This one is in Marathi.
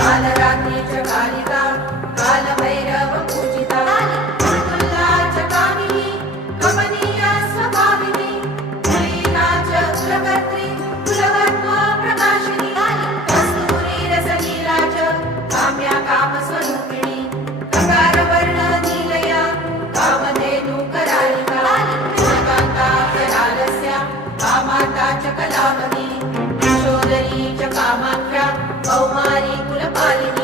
कालरात्री च कालिका कालभैरव पूजिता तुल्ला च कामिनी कमनीया स्वभाविनी लीला च कुलकर्त्री कुलकर्म प्रकाशिनी कस्तूरी रसलीला च काम्या कामस्वरूपिणी ककारवर्ण नीलया कामधेनु करालिका कान्ता करालस्या कामाता च कलावती यशोदरी च कामाख्या कौमारी कुलपालिनी